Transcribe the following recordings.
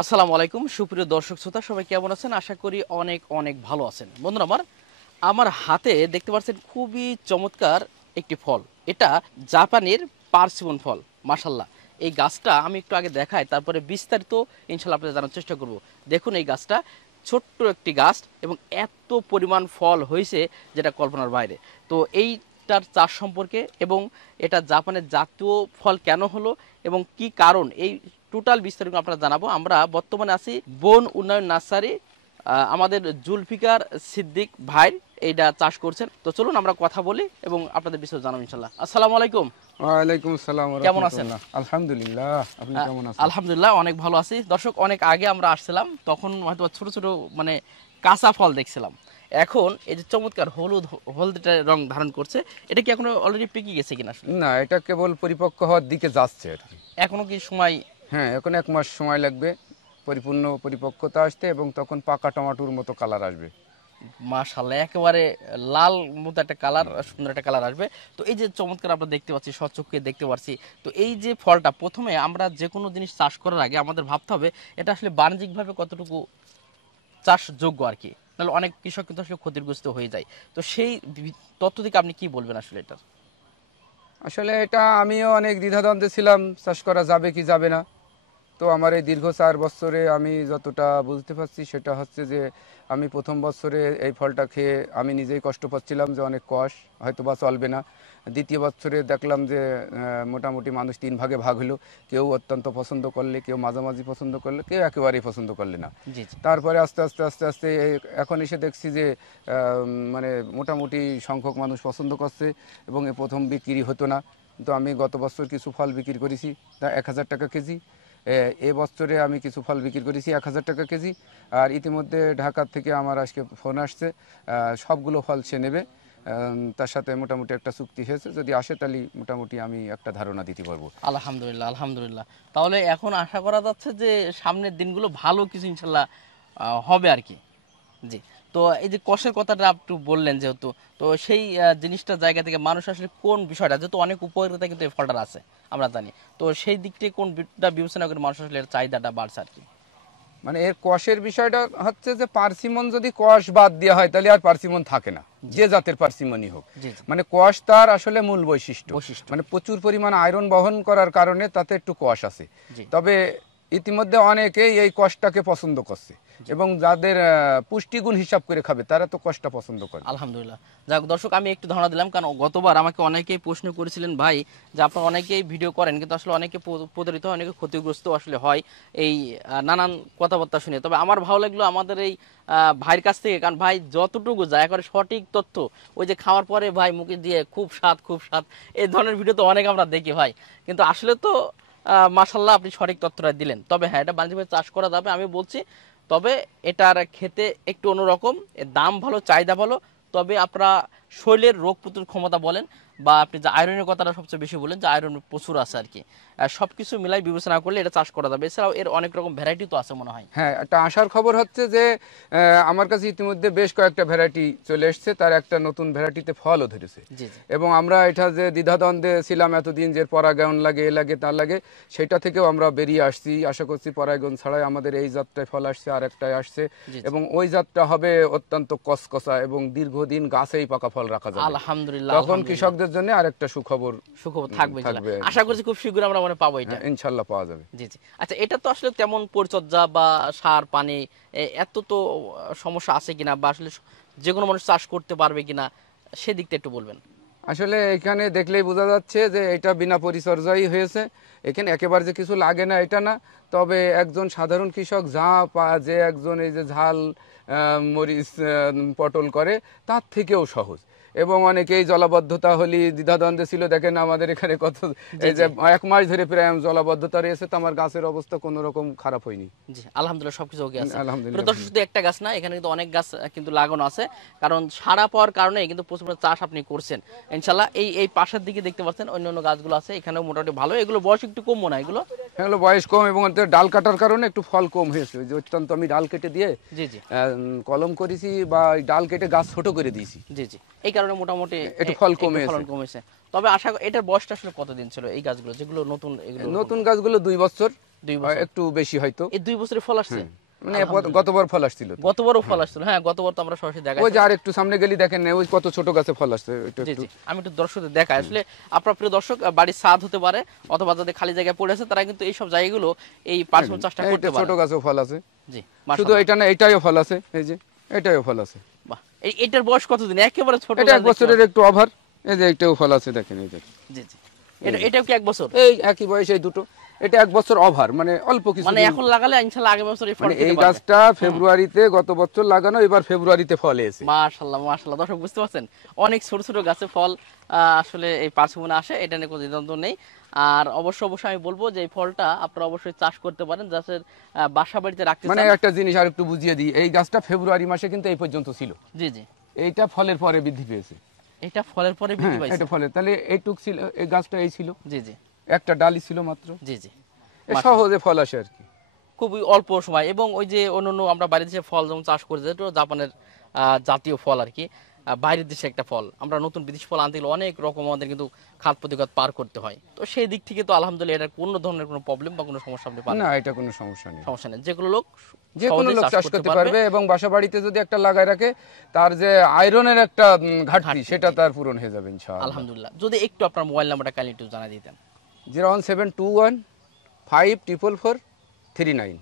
আসসালামু আলাইকুম সুপ্রিয় দর্শক শ্রোতা সবাই কেমন আছেন? আশা করি অনেক অনেক ভালো আছেন। বন্ধুরা আমার আমার হাতে দেখতে পাচ্ছেন খুবই চমৎকার একটি ফল। এটা জাপানের পার্সিমন ফল। মাশাআল্লাহ। এই গাছটা আমি একটু আগে দেখাই, তারপরে বিস্তারিত ইনশাআল্লাহ আপনাদের জানার চেষ্টা করব। দেখুন এই গাছটা ছোট্ট একটি গাছ এবং এত পরিমাণ ফল হয়েছে যেটা কল্পনার বাইরে। তো এইটার চাষ সম্পর্কে এবং এটা জাপানের জাতীয় ফল কেন হলো এবং কি কারণ, এই টোটাল বিস্তারিত আপনারা জানাবো। আমরা বর্তমানে আছি বন উন্নয়ন নার্সারি, আমাদের জুলফিকার সিদ্দিক ভাই এইটা চাষ করছেন। তো চলুন আমরা কথা বলি এবং আপনাদের বিস্তারিত জানাবো ইনশাআল্লাহ। আসসালামু আলাইকুম। ওয়ালাইকুম আসসালাম ওয়া কেমন আছেন? রাহমাতুল্লাহ। আলহামদুলিল্লাহ, আপনি কেমন আছেন? আলহামদুলিল্লাহ অনেক ভালো আছি। দর্শক, অনেক আগে আমরা আসছিলাম, তখন হয়তো ছোট ছোট মানে কাঁচা ফল দেখছিলাম। এখন এই যে চমৎকার হলুদ রং ধারণ করছে, এটা কি এখনো অলরেডি পেকে গেছে কিনা আসলে? না, এটা কেবল পরিপক্ক হওয়ার দিকে যাচ্ছে আর কি। এখনো কি সময়? হ্যাঁ, এখন 1 মাস সময় লাগবে পরিপূর্ণ পরিপক্কতা আসতে, এবং তখন পাকা টমেটোর মতো কালার আসবে। মাশাআল্লাহ, একেবারে লাল মতো একটা কালার, সুন্দর একটা কালার আসবে। তো এই যে চমৎকার আমরা দেখতে পাচ্ছি, সচক্ষে দেখতে পাচ্ছি। তো এই যে ফলটা, প্রথমে আমরা যে কোনো জিনিস চাষ করার আগে আমাদের ভাবতে হবে এটা আসলে বাণিজ্যিকভাবে কতটুকু চাষযোগ্য আর কি, তাহলে অনেক কৃষক কিন্তু আসলে ক্ষতিগ্রস্ত হয়ে যায়। তো সেই তথ্য থেকে আপনি কি বলবেন আসলে এটা? আসলে এটা আমিও অনেক দ্বিধাদ্বন্দ্বে ছিলাম, চাষ করা যাবে কি যাবে না। তো আমার এই দীর্ঘ 4 বছরে আমি যতটা বুঝতে পারছি সেটা হচ্ছে যে আমি প্রথম বছরে এই ফলটা খেয়ে আমি নিজেই কষ্ট পাচ্ছিলাম যে অনেক কষ, হয়তো বা চলবে না। দ্বিতীয় বছরে দেখলাম যে মোটামুটি মানুষ 3 ভাগে ভাগ হলো। কেউ অত্যন্ত পছন্দ করলে, কেউ মাঝামাঝি পছন্দ করলে, কেউ একেবারেই পছন্দ করলে না। জি জি। তারপরে আস্তে আস্তে আস্তে আস্তে এখন এসে দেখছি যে মানে মোটামুটি সংখ্যক মানুষ পছন্দ করছে, এবং এ প্রথম বিক্রি হতো না। তো আমি গত বছর কিছু ফল বিক্রি করেছি, তা 1000 টাকা কেজি। এ বছরে আমি কিছু ফল বিক্রি করেছি 1000 টাকা কেজি। আর ইতিমধ্যে ঢাকা থেকে আমার আজকে ফোন আসছে, সবগুলো ফল সে নেবে। তার সাথে মোটামুটি একটা চুক্তি হয়েছে, যদি আসে তাহলে মোটামুটি আমি একটা ধারণা দিতে পারবো। আলহামদুলিল্লাহ আলহামদুলিল্লাহ। তাহলে এখন আশা করা যাচ্ছে যে সামনের দিনগুলো ভালো কিছু ইনশাল্লাহ হবে আর কি। জি। তো এই যে কষের কথাটা একটু বললেন যেহেতু, তো সেই জিনিসটা জায়গা থেকে মানুষ আসলে কোন বিষয়টা, যেহেতু অনেক উপকারিতা কিন্তু এই ফলটার আছে আমরা জানি, তো সেই দিক থেকে কোন দিকটা বিবেচনা করে মানুষ আসলে এর চাহিদাটা বাড়ছে আর কি? মানে এর কষের বিষয়টা হচ্ছে যে পার্সিমন যদি কষ বাদ দেওয়া হয় তাহলে আর পার্সিমন থাকে না, যে জাতের পার্সিমনই হোক। জি জি। মানে কষ তার আসলে মূল বৈশিষ্ট্য। বৈশিষ্ট্য। মানে প্রচুর পরিমাণ আয়রন বহন করার কারণে তাতে একটু কষ আছে। জি তবে ইতিমধ্যে অনেকেই এই কষটাকে পছন্দ করছে, এবং যাদের পুষ্টিগুণ হিসাব করে খাবে তারা তো কষটা পছন্দ করে। আলহামদুলিল্লাহ। যাক দর্শক, আমি একটু ধারণা দিলাম, কারণ গতবার আমাকে অনেকেই প্রশ্ন করেছিলেন ভাই যে আপনারা অনেকেই ভিডিও করেন কিন্তু আসলে অনেকে প্রতারিত হয়, অনেকে ক্ষতিগ্রস্ত আসলে হয় এই নানান কথাবার্তা শুনে। তবে আমার ভালো লাগলো আমাদের এই ভাইয়ের কাছ থেকে, কারণ ভাই যতটুকু যায় করে সঠিক তথ্য, ওই যে খাওয়ার পরে ভাই মুখে দিয়ে খুব স্বাদ খুব স্বাদ, এই ধরনের ভিডিও তো অনেক আমরা দেখি ভাই, কিন্তু আসলে তো মাশাল্লাহ আপনি সঠিক তথ্যটা দিলেন। তবে হ্যাঁ, এটা বাণিজ্যিকভাবে চাষ করা যাবে আমি বলছি। তবে এটার খেতে একটু অন্যরকম, এর দাম ভালো, চাহিদা ভালো। তবে আপনারা শরীরের রোগ প্রতিরোধ ক্ষমতা বলেন, বা আপনি যে আয়রনের কথাটা সবচেয়ে বেশি বলেন, যে আয়রন প্রচুর আছে আর কি, সব কিছু মিলাই বিবেচনা করলে এটা চাষ করা যাবে। এছাড়াও এর অনেক রকম ভ্যারাইটি তো আছে মনে হয়। হ্যাঁ, একটা আশার খবর হচ্ছে যে আমার কাছে ইতিমধ্যে বেশ কয়েকটা ভ্যারাইটি চলে এসছে, তার একটা নতুন ভ্যারাইটিতে ফলও ধরেছে। জি জি। এবং আমরা এটা যে দ্বিধাদ্বন্দ্বে ছিলাম এতদিন, যে পরাগায়ন লাগে এ লাগে তা লাগে, সেটা থেকেও আমরা বেরিয়ে আসছি। আশা করছি পরাগায়ন ছাড়াই আমাদের এই জাতটায় ফল আসছে, আর একটাই আসছে, জি জি। এবং ওই জাতটা হবে অত্যন্ত কসকসা এবং দীর্ঘদিন গাছেই পাকা ফল রাখা যাবে। আলহামদুলিল্লাহ তখন আলহামদুলিল্লাহ। কৃষকদের জন্য আরেকটা সুখবর সুখবর থাকবে ইনশাল্লাহ। থাকবে। আশা করছি খুব শীঘ্রই আমরা মনে পাবো এটা। হ্যাঁ, ইনশাল্লাহ পাওয়া যাবে। জি জি। আচ্ছা, এটা তো আসলে তেমন পরিচর্যা বা সার পানি এত তো সমস্যা আছে কিনা, বা আসলে যে কোনো মানুষ চাষ করতে পারবে কিনা, সেদিকটা একটু বলবেন। আসলে এখানে দেখলেই বোঝা যাচ্ছে যে এটা বিনা পরিচর্যাই হয়েছে। এখানে একেবারে যে কিছু লাগে না এটা না। তবে একজন সাধারণ কৃষক যে একজন এই যে ঝাল মরিচ পটল করে, তার থেকেও সহজ। এবং অনেকেই জলাবদ্ধতা হলে দ্বিধাদ্বন্দ্বে ছিল। দেখেন আমাদের এখানে কত, এই যে 1 মাস ধরে প্রায় জলাবদ্ধতা রয়েছে, তো আমার গাছের অবস্থা কোনো রকম খারাপ হয়নি। জি আলহামদুলিল্লাহ, সবকিছু ওকে আছে। আলহামদুলিল্লাহ। দর্শক, শুধু একটা গাছ না, এখানে কিন্তু অনেক গাছ কিন্তু লাগানো আছে, কারণ সারা পাওয়ার কারণে কিন্তু প্রচুর পরিমাণে চাষ আপনি করছেন ইনশাল্লাহ। এই এই পাশের দিকে দেখতে পাচ্ছেন অন্য অন্য গাছগুলো আছে, এখানেও মোটামুটি ভালো। এগুলো বয়স একটু কম মনে হয় এগুলো। হলো বয়স কম, এবং ওতে ডাল কাটার কারণে একটু ফল কম হয়েছে। ওই যে অত্যন্ত আমি ডাল কেটে দিয়ে জি জি। কলম করেছি, বা ডাল কেটে গাছ ছোট করে দিয়েছি, জি জি। এই কারণে মোটামুটি একটু ফল একটু কমে ফলন এসে। কমেছে। তবে আশা এটার বয়সটা আসলে কতদিন ছিল এই গাছগুলো যেগুলো নতুন? এগুলো নতুন গাছগুলো 2 বছর। 2 বছর একটু বেশি হয়তো। এই 2 বছরে ফল আসছে মানে গতবার ফল আসছিল তো। গতবারও ফল আসছিল, হ্যাঁ গতবার তো আমরা সরাসরি দেখাই। ওই যে আর একটু সামনে গেলি দেখেন ওই কত ছোট গাছে ফল আসছে ওইটা জি একটু। জি আমি একটু দর্শকদের দেখাই। আসলে আপনার প্রিয় দর্শক বাড়ির ছাদ হতে পারে অথবা যাদের খালি জায়গায় পড়ে আছে তারা কিন্তু এই সব জায়গাগুলো এই পার্সিমন চাষটা করতে এইটা পারে। ছোট গাছেও ফল আছে। জি শুধু মাশাআল্লাহ। এটা না, এটাও ফল আছে, এই যে এটাও ফল আছে। বাহ, এটার বয়স কতদিন? একেবারে ছোট এটা গাছ 1 দেখতে বছরের পাচ্ছি। একটু ওভার। এই যে এটাও ফল আছে দেখেন, এই যে জি জি এটাও কি 1 বছর? এই একই বয়স এই দুটো। এটা 1 বছর ওভার, মানে অল্প কিছু মানে এখন লাগালে ইনশাআল্লাহ আগামী বছর এই ফল মানে খেতে এই পারবে। গাছটা ফেব্রুয়ারিতে গত বছর লাগানো, এবার ফেব্রুয়ারিতে ফল এসেছে। মাশাআল্লাহ মাশাআল্লাহ। দর্শক বুঝতে পারছেন অনেক ছোট ছোট গাছে ফল আসলে এই পার্সিমনে আসে, এটা নিয়ে কোনো দ্বিধাদ্বন্দ্ব নেই। আর অবশ্যই আমি বলবো যে এই ফলটা আপনারা অবশ্যই চাষ করতে পারেন, যাদের বাসা বাড়িতে রাখতে মানে চান। একটা জিনিস আর একটু বুঝিয়ে দিই, এই গাছটা ফেব্রুয়ারি মাসে কিন্তু এই পর্যন্ত ছিল। জি জি এইটা ফলের পরে বৃদ্ধি পেয়েছে। এটা ফলের পরে বৃদ্ধি হ্যাঁ, পাইছে। এটা ফলের, তাহলে এইটুক ছিল, এই গাছটা এই ছিল, জি জি একটা ডালি ছিল মাত্র। জি জি এ সহজে ফল আসে আর কি। খুবই অল্প সময়। এবং ওই যে অন্যান্য আমরা বাইরের দেশে ফল যেমন চাষ করি, যেটা জাপানের জাতীয় ফল আর কি, বাইরের দেশে একটা ফল, আমরা নতুন বিদেশি ফল আনতে গেলে অনেক রকম আমাদের কিন্তু খাত প্রতিঘাত পার করতে হয়। তো সেই দিক থেকে তো আলহামদুলিল্লাহ এটা কোনো ধরনের কোনো প্রবলেম বা কোনো সমস্যা আপনি পাবেন না, এটা কোনো সমস্যা নেই। সমস্যা নেই, যেগুলো লোক যে কোনো সহজেই লোক চাষ করতে পারবে এবং বাসা বাড়িতে যদি একটা লাগায় রাখে, তার যে আয়রনের একটা ঘাটতি সেটা তার পূরণ হয়ে যাবে ইনশাআল্লাহ। আলহামদুলিল্লাহ। যদি একটু আপনার মোবাইল নাম্বারটা কাইন্ডলি একটু জানাই দিতেন। 01721 544339।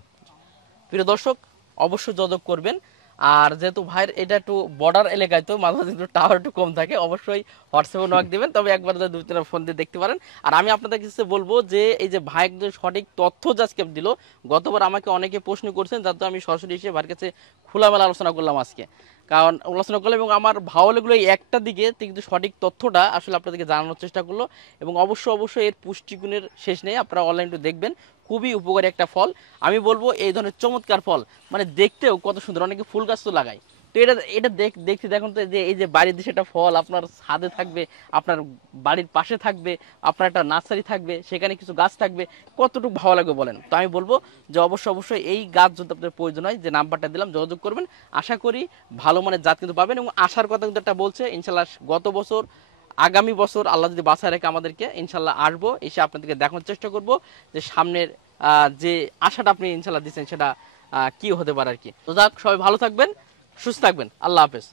প্রিয় দর্শক অবশ্যই যোগাযোগ করবেন। আর যেহেতু ভাইয়ের এটা একটু বর্ডার এলাকায়, তো মাঝে মাঝে একটু টাওয়ার একটু কম থাকে, অবশ্যই হোয়াটসঅ্যাপে নক দিবেন, তবে একবার 2-3 ফোন দিয়ে দেখতে পারেন। আর আমি আপনাদের কাছে বলবো যে এই যে ভাই একদম সঠিক তথ্য আজকে দিল, গতবার আমাকে অনেকে প্রশ্ন করছেন, যাতে আমি সরাসরি এসে ভাইয়ের কাছে খোলামেলা আলোচনা করলাম আজকে, কারণ আলোচনা করলাম এবং আমার ভালো লাগলো এই একটা দিকে কিন্তু সঠিক তথ্যটা আসলে আপনাদেরকে জানানোর চেষ্টা করলো। এবং অবশ্যই এর পুষ্টিগুণের শেষ নেই, আপনারা অনলাইনে একটু দেখবেন, খুবই উপকারী একটা ফল। আমি বলবো এই ধরনের চমৎকার ফল, মানে দেখতেও কত সুন্দর, অনেকে ফুল গাছ তো লাগায়, তো এটা এটা দেখতে দেখুন তো, যে এই যে বাড়ির দেশে একটা ফল আপনার ছাদে থাকবে, আপনার বাড়ির পাশে থাকবে, আপনার একটা নার্সারি থাকবে, সেখানে কিছু গাছ থাকবে, কতটুকু ভালো লাগবে বলেন। তো আমি বলবো যে অবশ্যই এই গাছ যদি আপনার প্রয়োজন হয়, যে নাম্বারটা দিলাম যোগাযোগ করবেন, আশা করি ভালো মানের জাত কিন্তু পাবেন। এবং আসার কথা কিন্তু একটা বলছে ইনশাল্লাহ, গত বছর আগামী বছর আল্লাহ যদি বাঁচায় রাখে আমাদেরকে, ইনশাল্লাহ আসবো, এসে আপনাদেরকে দেখানোর চেষ্টা করব যে সামনের যে আশাটা আপনি ইনশাল্লাহ দিচ্ছেন সেটা কি হতে পারে আর কি। তো যাক, সবাই ভালো থাকবেন, সুস্থ থাকবেন, আল্লাহ হাফেজ।